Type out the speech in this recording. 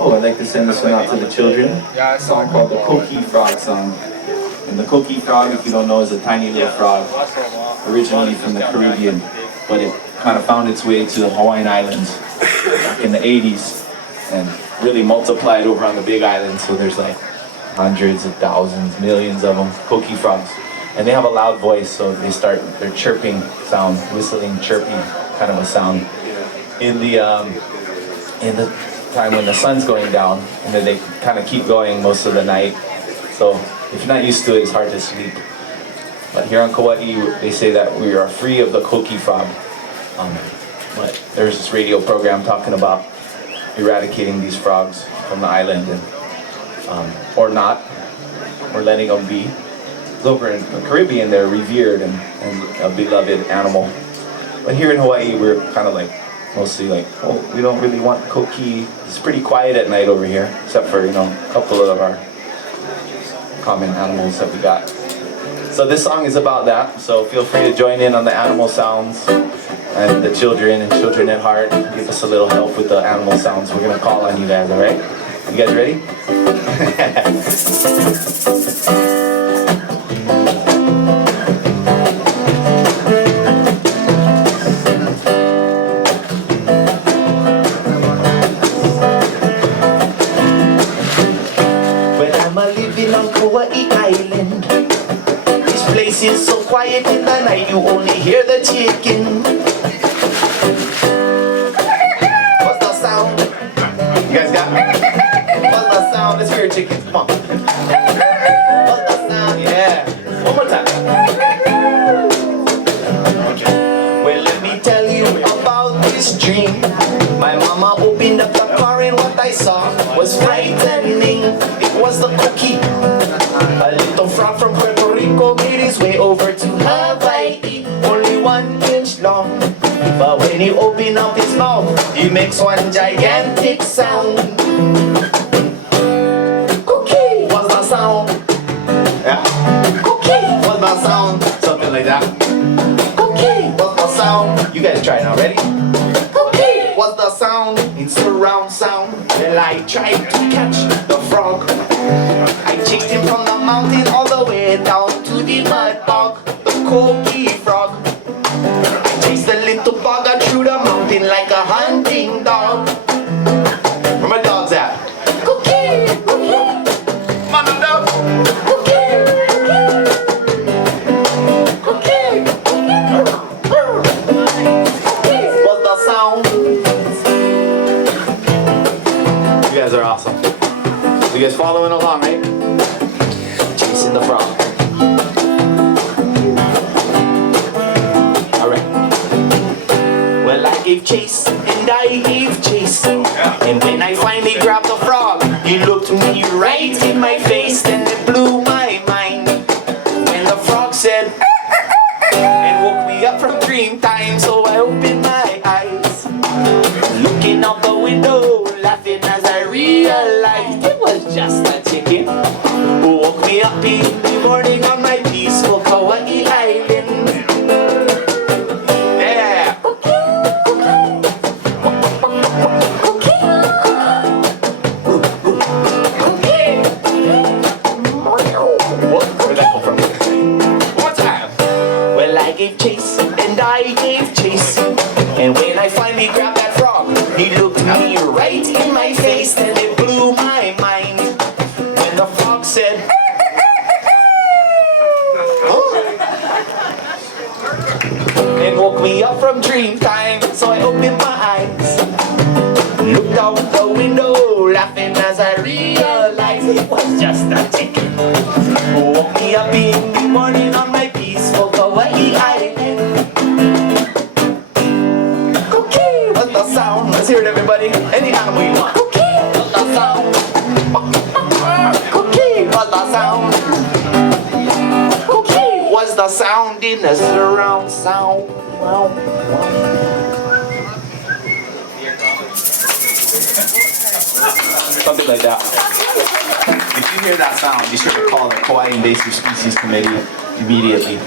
Oh, I'd like to send this one out to the children. A song called the Kaua'i Frog Song. And the Kaua'i frog, if you don't know, is a tiny little frog, originally from the Caribbean, but it kind of found its way to the Hawaiian Islands back in the 80s and really multiplied over on the Big Island. So there's like hundreds of thousands, millions of them, Kaua'i frogs. And they have a loud voice, so they start their chirping sound, whistling, chirping kind of a sound in the time when the sun's going down, and then they kind of keep going most of the night. So if you're not used to it, it's hard to sleep. But here on Kaua'i, they say that we are free of the Kaua'i frog. But there's this radio program talking about eradicating these frogs from the island, and, or not, or letting them be. Over in the Caribbean, they're revered and a beloved animal. But here in Hawaii, we're kind of like, mostly like, oh, we don't really want Kaua'i. It's pretty quiet at night over here, except for, you know, a couple of our common animals that we got. So this song is about that, so feel free to join in on the animal sounds, and the children and children at heart, give us a little help with the animal sounds. We're gonna call on you guys, all right? You guys ready? On Kaua'i Island, this place is so quiet in the night, you only hear the chicken. What's the sound? You guys got me? What's the sound? Let's hear your chickens, come on. What's the sound? Yeah. One more time. Okay. Well, let me tell you about this dream. My mama opened up the car and what I saw was frightening. It was the Kaua'i. A little frog from Puerto Rico made his way over to Hawaii. Only 1 inch long, but when he opens up his mouth, he makes one gigantic sound. Kaua'i, what's the sound? Yeah. Kaua'i, what's the sound? Something like that. Kaua'i, what's the sound? You guys try it now, ready? Kaua'i, what's the sound? It's a round sound. Well, I tried to catch the frog. I chased him from the mountain all the way down to the mud bog, the Kaua'i frog. I chased the little bugger through the mountain like a hunting dog. Where my dogs at? Kaua'i, Kaua'i. Come on, little dog. Kaua'i, Kaua'i. Kaua'i. What's the sound? You guys are awesome. You guys following along, right? Chasing the frog. Alright. Well, I gave chase and I gave chase. And when I finally grabbed the frog, he looked me right in my face and it blew my mind. When the frog said and woke me up from dream time, so I opened my eyes, looking out the window, laughing as I realized it was just a chicken who woke me up in the morning on my peaceful Kaua'i Island. Yeah. Where'd that come from? One more time. Well, I gave chase and I gave chase, and when I finally grabbed that frog, he looked me right in my face and it blew my mind. When the frog said, oh, and woke me up from dream time, so I opened my eyes, looked out the window, laughing as I realized it was just a chicken who woke me up in the morning on my peaceful Kaua'i Island. Kaua'i, what's the sound? Let's hear it, everybody. Any animal you want. Kaua'i, what's the sound? Kaua'i, what's the sound? Kaua'i, what's the sound in the surround sound? Wow, wow. Something like that. If you hear that sound, be sure to call the Kaua'i Invasive Species Committee immediately.